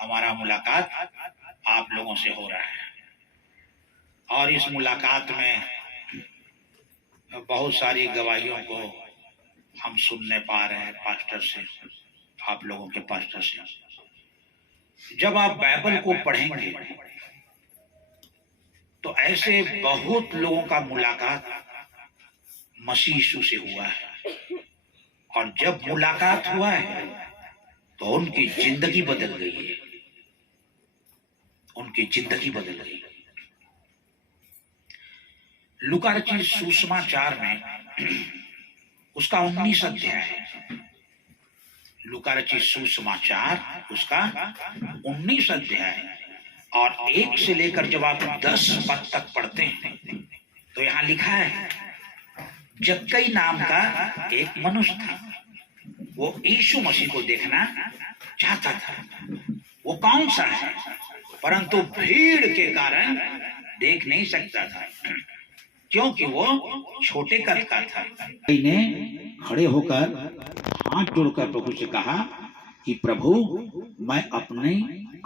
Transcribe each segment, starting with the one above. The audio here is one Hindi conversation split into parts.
हमारा मुलाकात आप लोगों से हो रहा है और इस मुलाकात में बहुत सारी गवाहियों को हम सुनने पा रहे हैं पास्टर से, आप लोगों के पास्टर से। जब आप बाइबल को पढ़ेंगे तो ऐसे बहुत लोगों का मुलाकात मसीह यीशु से हुआ है और जब मुलाकात हुआ है तो उनकी जिंदगी बदल गई है, उनकी जिंदगी बदल गई। लूका रचित सुसमाचार में उसका 19 अध्याय है। लूका रचित सुसमाचार उसका 19 अध्याय और 1 से लेकर जब आप 10 पद तक पढ़ते हैं तो यहां लिखा है, जक्कई नाम का एक मनुष्य था, वो यीशु मसीह को देखना चाहता था। वो कौन सा है, परंतु भीड़ के कारण देख नहीं सकता था क्योंकि वो छोटे कद का था। ने खड़े होकर हाथ जोड़कर प्रभु से कहा कि प्रभु, मैं अपने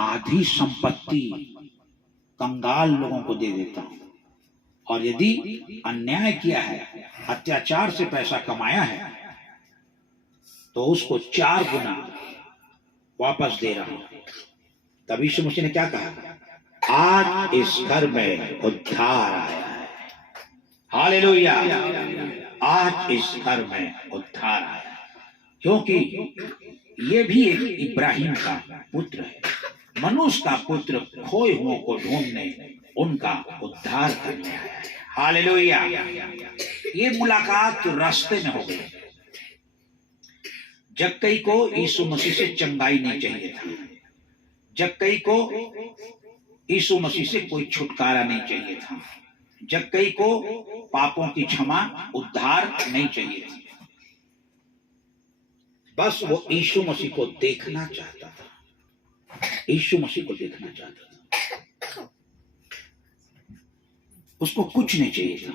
आधी संपत्ति कंगाल लोगों को दे देता हूं और यदि अन्याय किया है, अत्याचार से पैसा कमाया है तो उसको 4 गुना वापस दे रहा हूं। तब यीशु मसीह ने क्या कहा, आज इस घर में उद्धार आया है। हालेलुया, आज इस घर में उद्धार आया है क्योंकि ये भी एक इब्राहिम का पुत्र है, मनुष्य का पुत्र खोए हुओं को ढूंढने, उनका उद्धार करने आया है। हालेलुया। ये मुलाकात रास्ते में हो गई। जक्कई को यीशु मसीह से चंगाई नहीं चाहिए था, जक्कई को यीशु मसीह से कोई छुटकारा नहीं चाहिए था, जक्कई को पापों की क्षमा, उद्धार नहीं चाहिए था, बस वो यीशु मसीह को देखना चाहता था, यीशु मसीह को देखना चाहता था, उसको कुछ नहीं चाहिए था।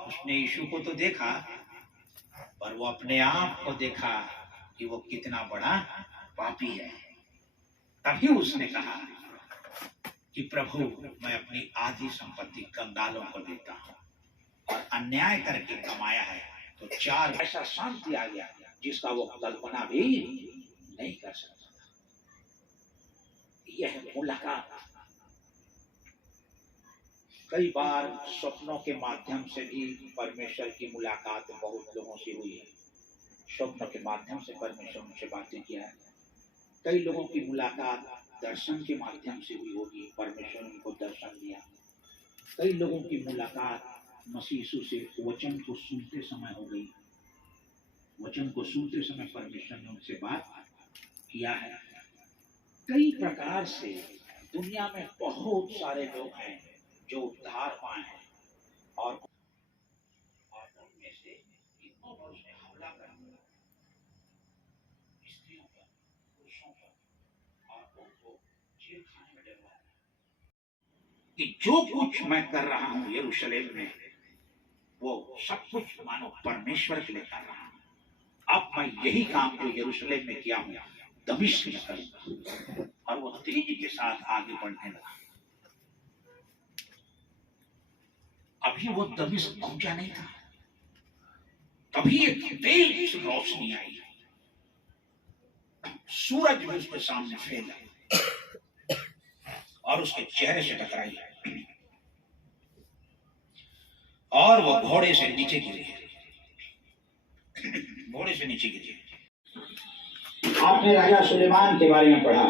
उसने यीशु को तो देखा पर वो अपने आप को देखा कि वो कितना बड़ा पापी है। तभी उसने कहा कि प्रभु, मैं अपनी आधी संपत्ति कंगालों को देता हूं और अन्याय करके कमाया है तो 4। ऐसा शांति आ गया जिसका वो कल्पना भी नहीं कर सकता। यह मुलाकात कई बार स्वप्नों के माध्यम से भी परमेश्वर की मुलाकात बहुत लोगों से हुई है। स्वप्नों के माध्यम से परमेश्वर उनसे बातें किया है। कई लोगों की मुलाकात दर्शन के माध्यम से हुई होगी, परमेश्वर ने उनको दर्शन दिया। कई लोगों की मुलाकात मसीह यीशु से वचन को सुनते समय हो गई, वचन को सुनते समय परमेश्वर ने उनसे बात किया है। कई प्रकार से दुनिया में बहुत सारे लोग हैं जो उद्धार पाए हैं और उनमें से कितनों पर उसने हमला कर दिया, स्त्रियों पर, पुरुषों पर, और उनको जेल खाने में डलवाया कि जो कुछ मैं कर रहा हूं यरूशलेम में, वो सब कुछ मानो परमेश्वर के लिए कर रहा हूं। अब मैं यही काम जो यरूशलेम में किया हूं दमिश्क में करूंगा। और वो तेजी के साथ आगे बढ़ने लगा। अभी वो दमिश्क पहुंचा नहीं था, तभी एक तेज रोशनी आई, सूरज भी उसके सामने फैला और उसके चेहरे से टकराई और वो घोड़े से नीचे गिरे, घोड़े से नीचे गिरे। आपने राजा सुलेमान के बारे में पढ़ा।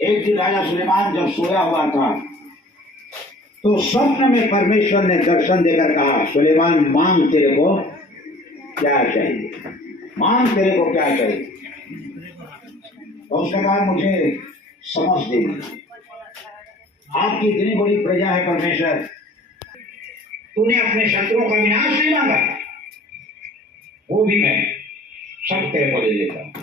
एक दिन राजा सुलेमान जब सोया हुआ था तो स्वप्न में परमेश्वर ने दर्शन देकर कहा, सुलेमान, मांग तेरे को क्या चाहिए, मांग तेरे को क्या चाहिए। तो उसने कहा, मुझे समझ देगी, आपकी इतनी बड़ी प्रजा है परमेश्वर, तूने अपने शत्रुओं का विनाश नहीं मांगा, वो भी मैं सब तेरे को दे देता हूं।